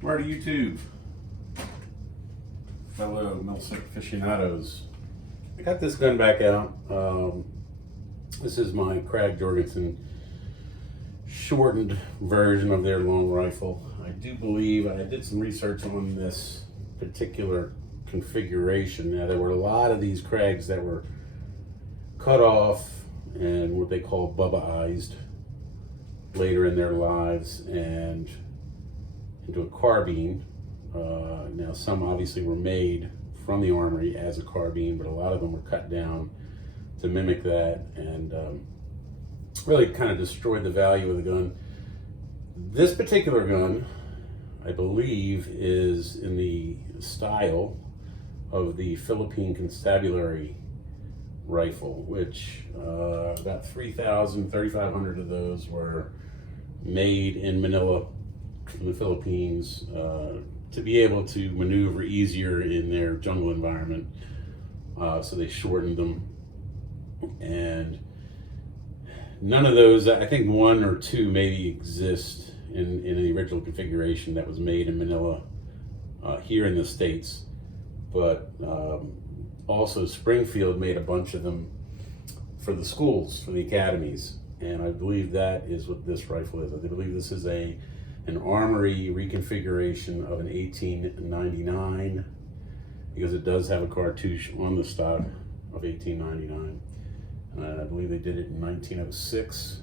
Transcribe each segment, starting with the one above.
Where to YouTube? Fellow Milsurp aficionados. I got this gun back out. This is my Krag Jorgensen shortened version of their long rifle. I do believe I did some research on this particular configuration. Now, there were a lot of these Krags that were cut off and what they call Bubba-ized later in their lives and into a carbine. Now, some obviously were made from the armory as a carbine, but a lot of them were cut down to mimic that and really kind of destroyed the value of the gun. This particular gun, I believe, is in the style of the Philippine Constabulary rifle, which about 3,500 of those were made in Manila in the Philippines to be able to maneuver easier in their jungle environment. So they shortened them, and none of those, I think one or two maybe exist in the original configuration that was made in Manila here in the States. But also Springfield made a bunch of them for the schools, for the academies. And I believe that is what this rifle is. I believe this is an armory reconfiguration of an 1899, because it does have a cartouche on the stock of 1899. I believe they did it in 1906.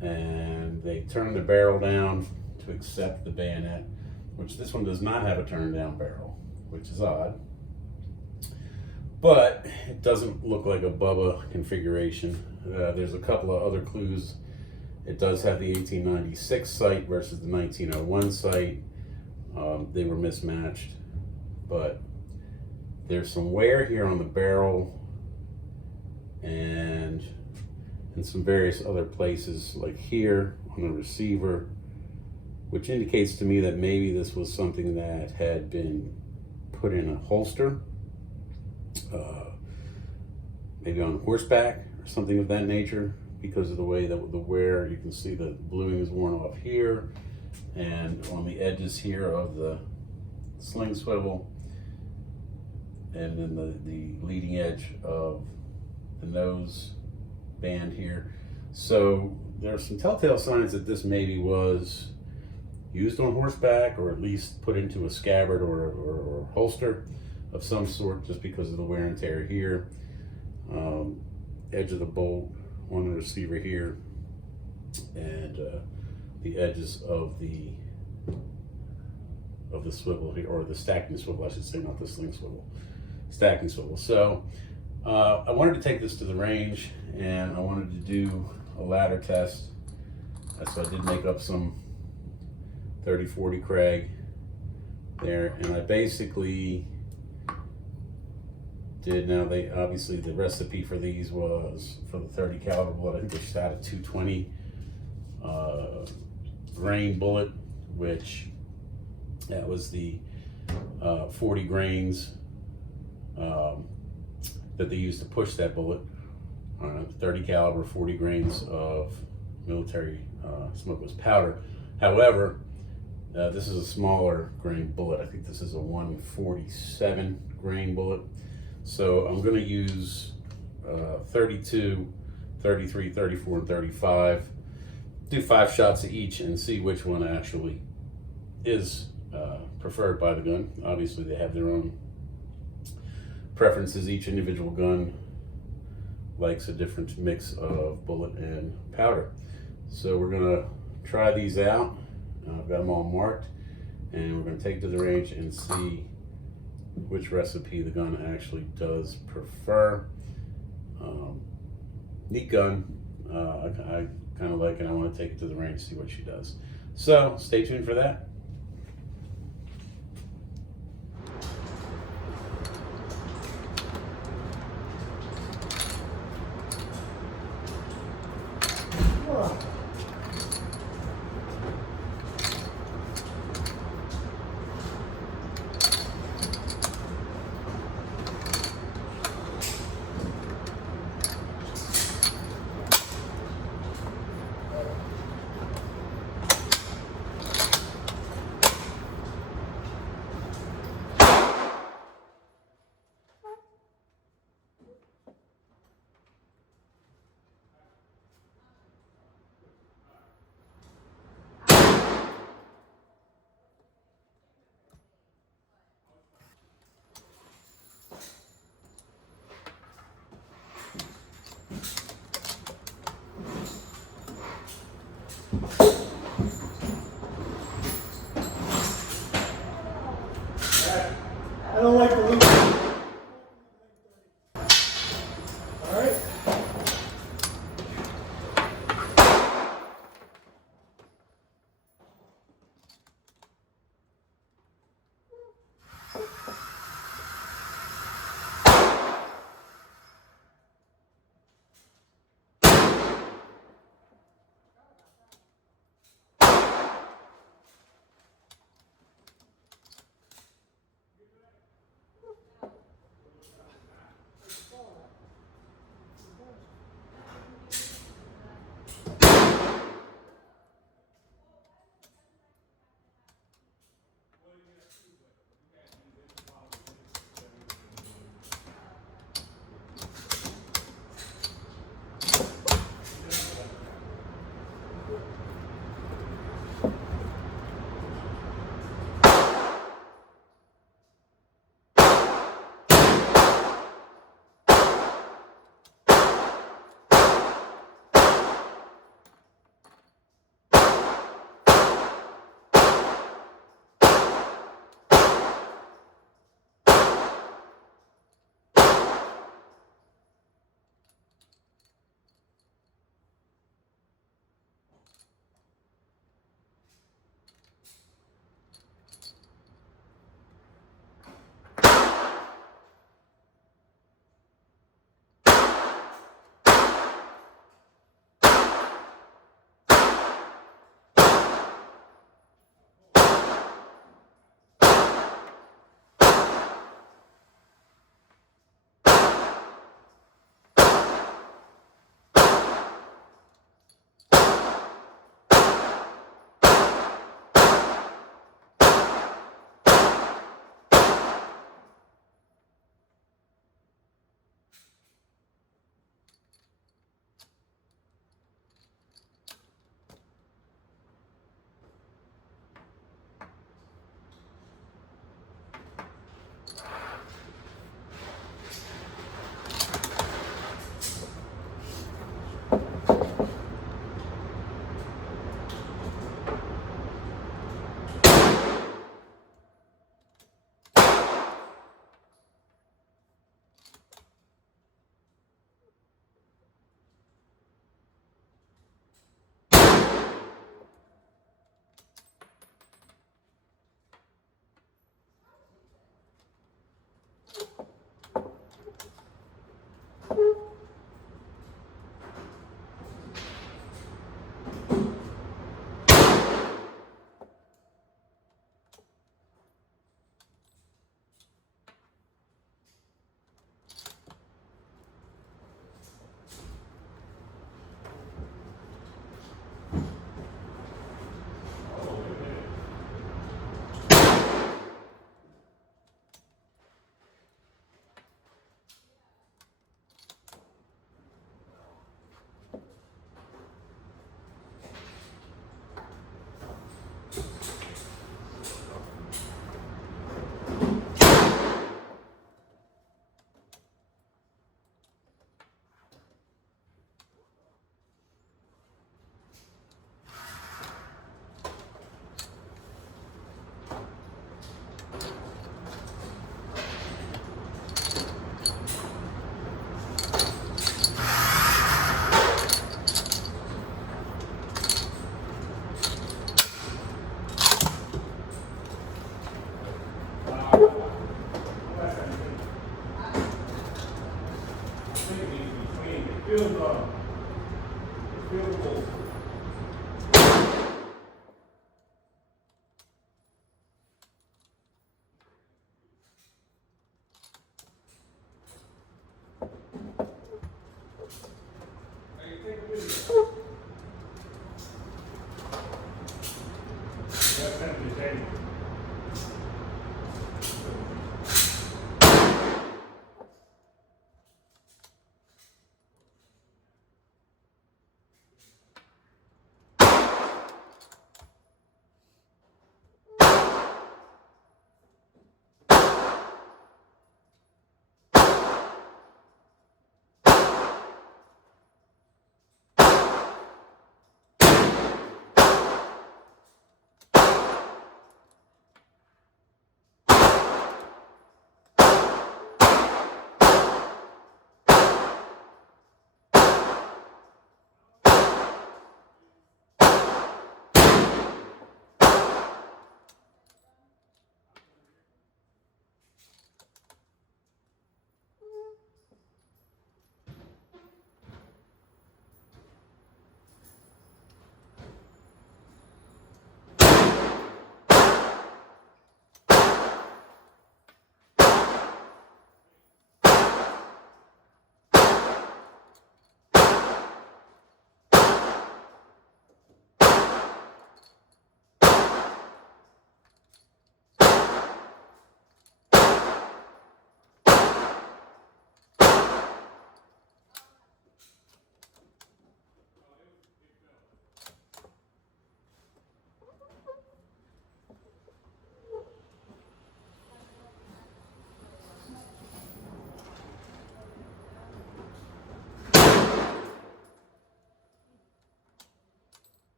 And they turned the barrel down to accept the bayonet, which this one does not have a turn down barrel, which is odd. But it doesn't look like a Bubba configuration. There's a couple of other clues. It does have the 1896 sight versus the 1901 sight. They were mismatched, but there's some wear here on the barrel and in some various other places, like here on the receiver, which indicates to me that maybe this was something that had been put in a holster, maybe on horseback or something of that nature, because of the way that the wear, you can see the bluing is worn off here and on the edges here of the sling swivel, and then the leading edge of the nose band here. So there are some telltale signs that this maybe was used on horseback, or at least put into a scabbard or holster of some sort, just because of the wear and tear here. Edge of the bolt on the receiver here, and the edges of the swivel here, or the stacking swivel, I should say, not the sling swivel, stacking swivel. So I wanted to take this to the range, and I wanted to do a ladder test. So I did make up some 30-40 Krag there, and I basically did, now they obviously, the recipe for these was for the 30 caliber bullet. I think they shot a 220 grain bullet, which that was the 40 grains that they used to push that bullet. 30 caliber, 40 grains of military smokeless powder. However, this is a smaller grain bullet. I think this is a 147 grain bullet. So I'm going to use 32, 33, 34, and 35. Do 5 shots of each and see which one actually is preferred by the gun. Obviously, they have their own preferences. Each individual gun likes a different mix of bullet and powder. So we're going to try these out. I've got them all marked, and we're going to take it to the range and see which recipe the gun actually does prefer. Neat gun. I kind of like it. I want to take it to the range, see what she does. So stay tuned for that. I don't like the loop. All right.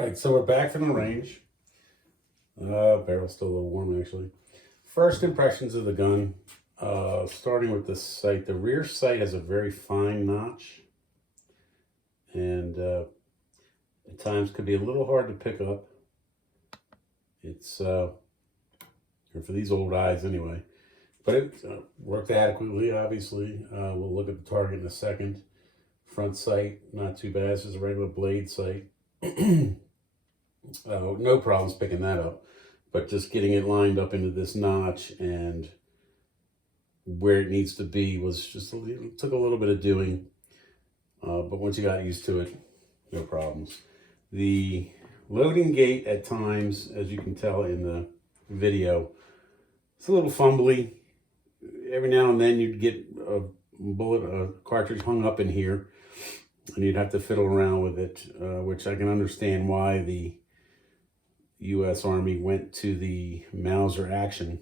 right, so we're back from the range. Barrel's still a little warm, actually. First impressions of the gun, starting with the sight. The rear sight has a very fine notch, and at times could be a little hard to pick up. It's, or for these old eyes anyway, but it worked adequately, obviously. We'll look at the target in a second. Front sight, not too bad. This is a regular blade sight. No problems picking that up, but just getting it lined up into this notch and where it needs to be was just took a little bit of doing, but once you got used to it, no problems. The loading gate at times, as you can tell in the video, it's a little fumbly. Every now and then you'd get a cartridge hung up in here, and you'd have to fiddle around with it, which I can understand why the U.S. Army went to the Mauser action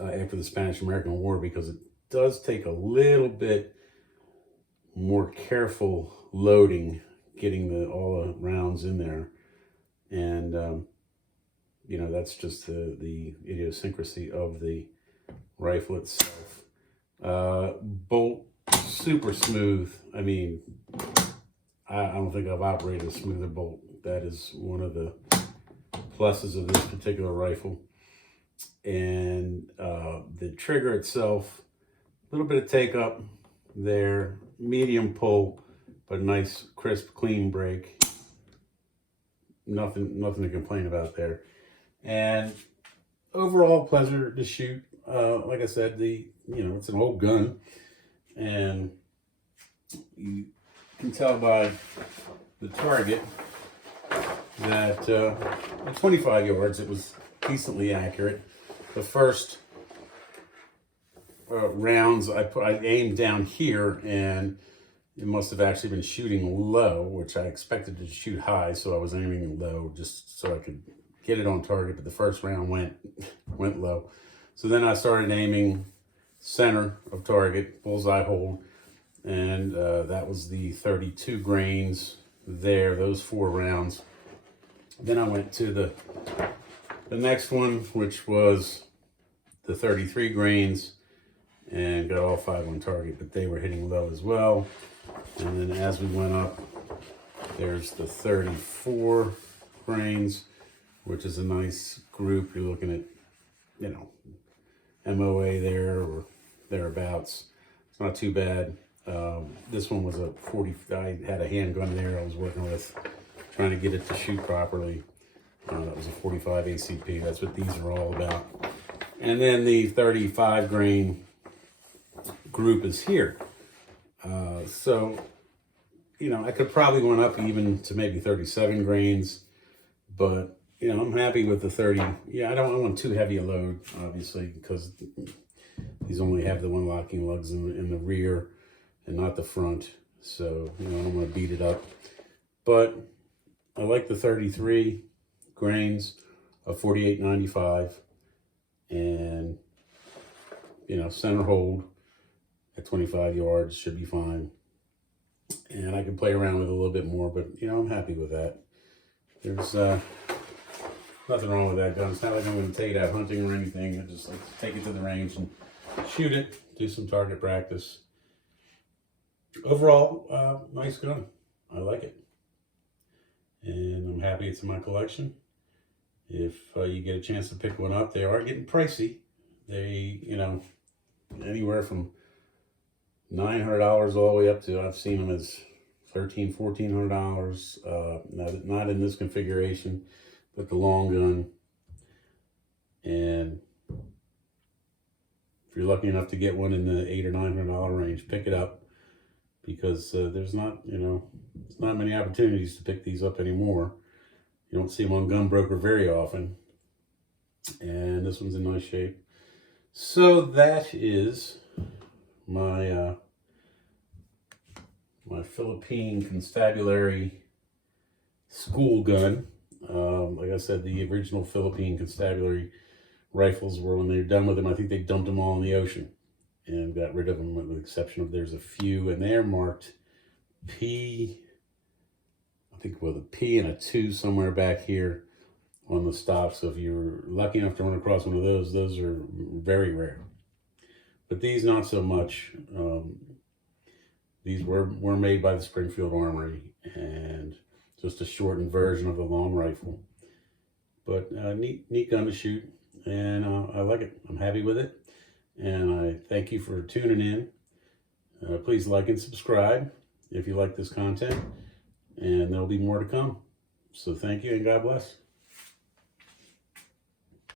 after the Spanish-American War, because it does take a little bit more careful loading, getting all the rounds in there. And, you know, that's just the idiosyncrasy of the rifle itself. Bolt, super smooth. I mean, I don't think I've operated a smoother bolt. That is one of the pluses of this particular rifle. And the trigger itself, a little bit of take up there, medium pull, but nice, crisp, clean break. Nothing to complain about there. And overall, pleasure to shoot. Like I said, it's an old gun, and you can tell by the target that at 25 yards, it was decently accurate. The first rounds I aimed down here, and it must have actually been shooting low, which I expected to shoot high, so I was aiming low just so I could get it on target. But the first round went low. So then I started aiming center of target, bullseye hold, and that was the 32 grains there, those 4 rounds. Then I went to the next one, which was the 33 grains, and got all 5 on target, but they were hitting low as well. And then as we went up, there's the 34 grains, which is a nice group. You're looking at, MOA there or thereabouts. It's not too bad. This one was a 40, I had a handgun there I was working with, trying to get it to shoot properly. That was a 45 ACP. That's what these are all about. And then the 35 grain group is here. So, I could probably went up even to maybe 37 grains, but, I'm happy with the 30. Yeah, I don't want too heavy a load, obviously, because these only have the one locking lugs in the rear and not the front. So, I don't want to beat it up. But I like the 33 grains of 48.95, and, center hold at 25 yards should be fine. And I can play around with it a little bit more, but, I'm happy with that. There's nothing wrong with that gun. It's not like I'm going to take it out hunting or anything. I just like to take it to the range and shoot it, do some target practice. Overall, nice gun. I like it. And I'm happy it's in my collection. If you get a chance to pick one up, they are getting pricey. They, anywhere from $900 all the way up to, I've seen them as $1,300, $1,400. Not in this configuration, but the long gun. And if you're lucky enough to get one in the $800 or $900 range, pick it up, because there's not, there's not many opportunities to pick these up anymore. You don't see them on Gunbroker very often. And this one's in nice shape. So that is my my Philippine Constabulary school gun. Like I said, the original Philippine Constabulary rifles were, when they were done with them, I think they dumped them all in the ocean and got rid of them, with the exception of there's a few, and they're marked P, think with a P and a 2 somewhere back here on the stop. So if you're lucky enough to run across one of those are very rare. But these, not so much. These were made by the Springfield Armory, and just a shortened version of the long rifle. But neat gun to shoot, and I like it. I'm happy with it, and I thank you for tuning in. Please like and subscribe if you like this content, and there'll be more to come. So thank you, and God bless.